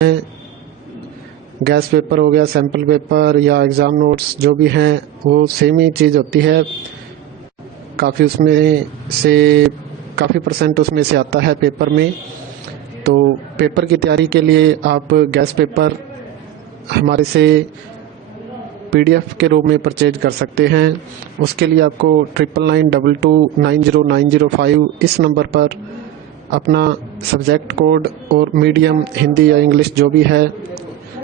Gas paper हो गया, sample paper या एग्ज़ाम नोट्स जो भी हैं वो सेम ही चीज़ होती है। काफ़ी उसमें से काफ़ी परसेंट उसमें से आता है पेपर में। तो पेपर की तैयारी के लिए आप गैस पेपर हमारे से PDF के रूप में परचेज कर सकते हैं। उसके लिए आपको 9992290905 इस नंबर पर अपना सब्जेक्ट कोड और मीडियम हिंदी या इंग्लिश जो भी है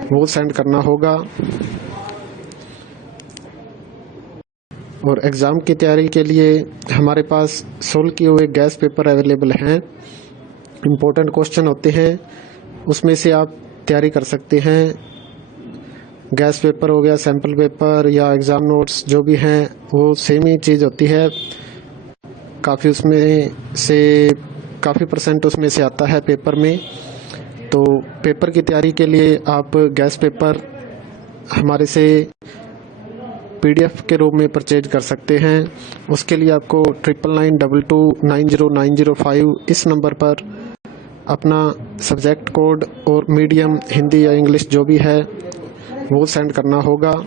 वो सेंड करना होगा। और एग्ज़ाम की तैयारी के लिए हमारे पास सोल्व किए हुए गैस पेपर अवेलेबल हैं। इम्पोर्टेंट क्वेश्चन होते हैं, उसमें से आप तैयारी कर सकते हैं। गैस पेपर हो गया, सैम्पल पेपर या एग्ज़ाम नोट्स जो भी हैं वो सेम ही चीज़ होती है। काफ़ी उसमें से काफ़ी परसेंट उसमें से आता है पेपर में। तो पेपर की तैयारी के लिए आप गैस पेपर हमारे से PDF के रूप में परचेज कर सकते हैं। उसके लिए आपको 9992290905 इस नंबर पर अपना सब्जेक्ट कोड और मीडियम हिंदी या इंग्लिश जो भी है वो सेंड करना होगा।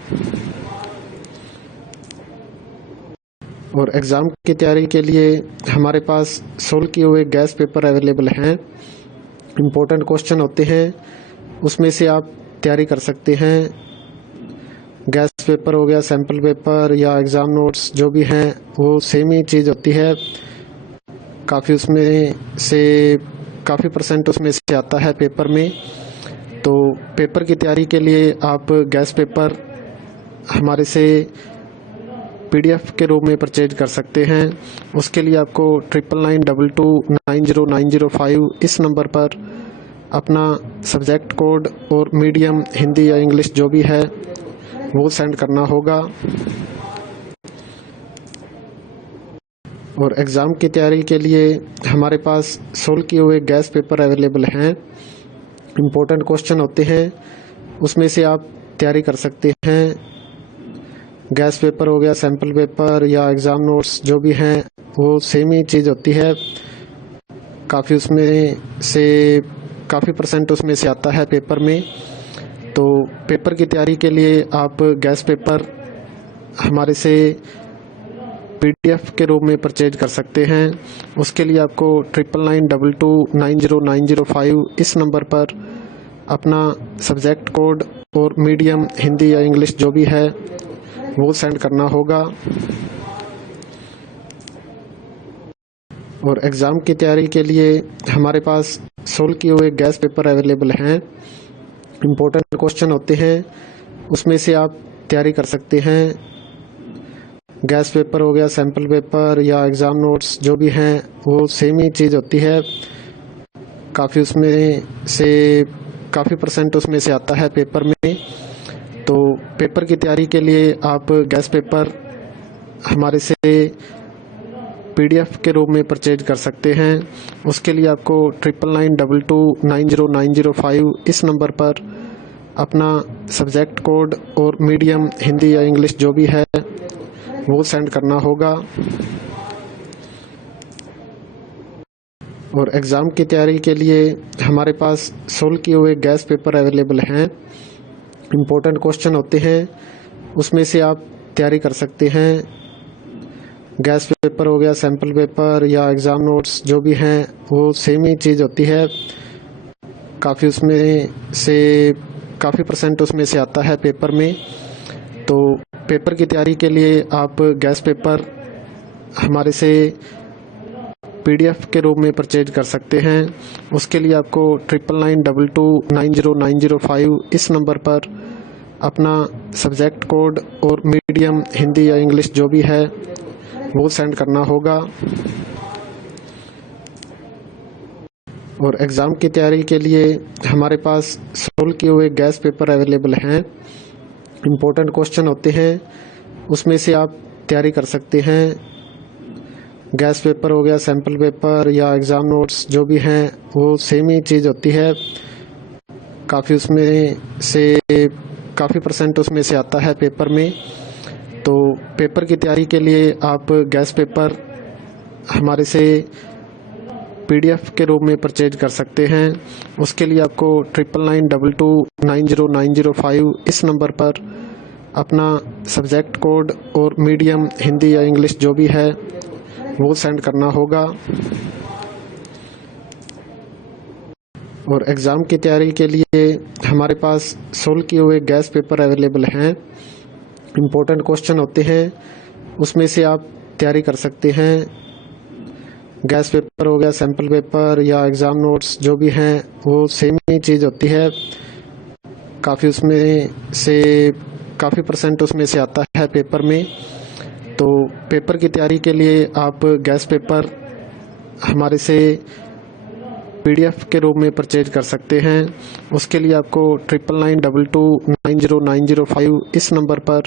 और एग्ज़ाम की तैयारी के लिए हमारे पास सोल्व किए हुए गैस पेपर अवेलेबल हैं। इम्पोर्टेंट क्वेश्चन होते हैं, उसमें से आप तैयारी कर सकते हैं। गैस पेपर हो गया, सैम्पल पेपर या एग्ज़ाम नोट्स जो भी हैं वो सेम ही चीज़ होती है। काफ़ी उसमें से काफ़ी परसेंट उसमें से आता है पेपर में। तो पेपर की तैयारी के लिए आप गैस पेपर हमारे से PDF के रूप में परचेज कर सकते हैं। उसके लिए आपको 9992290905 इस नंबर पर अपना सब्जेक्ट कोड और मीडियम हिंदी या इंग्लिश जो भी है वो सेंड करना होगा। और एग्ज़ाम की तैयारी के लिए हमारे पास सोल्व किए हुए गैस पेपर अवेलेबल हैं। इम्पोर्टेंट क्वेश्चन होते हैं, उसमें से आप तैयारी कर सकते हैं। गैस पेपर हो गया, सैम्पल पेपर या एग्ज़ाम नोट्स जो भी हैं वो सेम ही चीज़ होती है। काफ़ी उसमें से काफ़ी परसेंट उसमें से आता है पेपर में। तो पेपर की तैयारी के लिए आप गैस पेपर हमारे से PDF के रूप में परचेज कर सकते हैं। उसके लिए आपको 9992290905 इस नंबर पर अपना सब्जेक्ट कोड और मीडियम हिंदी या इंग्लिश जो भी है वो सेंड करना होगा। और एग्ज़ाम की तैयारी के लिए हमारे पास सोल्व किए हुए गैस पेपर अवेलेबल हैं। इम्पोर्टेंट क्वेश्चन होते हैं, उसमें से आप तैयारी कर सकते हैं। गैस पेपर हो गया, सैम्पल पेपर या एग्ज़ाम नोट्स जो भी हैं वो सेम ही चीज़ होती है। काफ़ी उसमें से काफ़ी परसेंट उसमें से आता है पेपर में। तो पेपर की तैयारी के लिए आप गैस पेपर हमारे से PDF के रूप में परचेज कर सकते हैं। उसके लिए आपको 9992290905 इस नंबर पर अपना सब्जेक्ट कोड और मीडियम हिंदी या इंग्लिश जो भी है वो सेंड करना होगा। और एग्ज़ाम की तैयारी के लिए हमारे पास सोल्व किए हुए गैस पेपर अवेलेबल हैं। इम्पोर्टेंट क्वेश्चन होते हैं, उसमें से आप तैयारी कर सकते हैं। गैस पेपर हो गया, सैम्पल पेपर या एग्ज़ाम नोट्स जो भी हैं वो सेम ही चीज़ होती है। काफ़ी उसमें से काफ़ी परसेंट उसमें से आता है पेपर में। तो पेपर की तैयारी के लिए आप गैस पेपर हमारे से PDF के रूप में परचेज कर सकते हैं। उसके लिए आपको 9992290905 इस नंबर पर अपना सब्जेक्ट कोड और मीडियम हिंदी या इंग्लिश जो भी है वो सेंड करना होगा। और एग्ज़ाम की तैयारी के लिए हमारे पास सोल्व किए हुए गैस पेपर अवेलेबल हैं। इम्पोर्टेंट क्वेश्चन होते हैं, उसमें से आप तैयारी कर सकते हैं। गैस पेपर हो गया, सैम्पल पेपर या एग्ज़ाम नोट्स जो भी हैं वो सेम ही चीज़ होती है। काफ़ी उसमें से काफ़ी परसेंट उसमें से आता है पेपर में। तो पेपर की तैयारी के लिए आप गैस पेपर हमारे से PDF के रूप में परचेज कर सकते हैं। उसके लिए आपको 9992290905 इस नंबर पर अपना सब्जेक्ट कोड और मीडियम हिंदी या इंग्लिश जो भी है वो सेंड करना होगा। और एग्ज़ाम की तैयारी के लिए हमारे पास सोल्व किए हुए गैस पेपर अवेलेबल हैं। इम्पोर्टेंट क्वेश्चन होते हैं, उसमें से आप तैयारी कर सकते हैं। गैस पेपर हो गया, सैम्पल पेपर या एग्ज़ाम नोट्स जो भी हैं वो सेम ही चीज़ होती है। काफ़ी परसेंट उसमें से आता है पेपर में। तो पेपर की तैयारी के लिए आप गैस पेपर हमारे से PDF के रूप में परचेज कर सकते हैं। उसके लिए आपको 9992290905 इस नंबर पर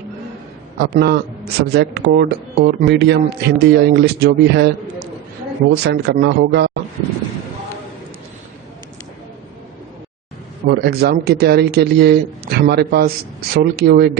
अपना सब्जेक्ट कोड और मीडियम हिंदी या इंग्लिश जो भी है वो सेंड करना होगा। और एग्ज़ाम की तैयारी के लिए हमारे पास सोल्व किए हुए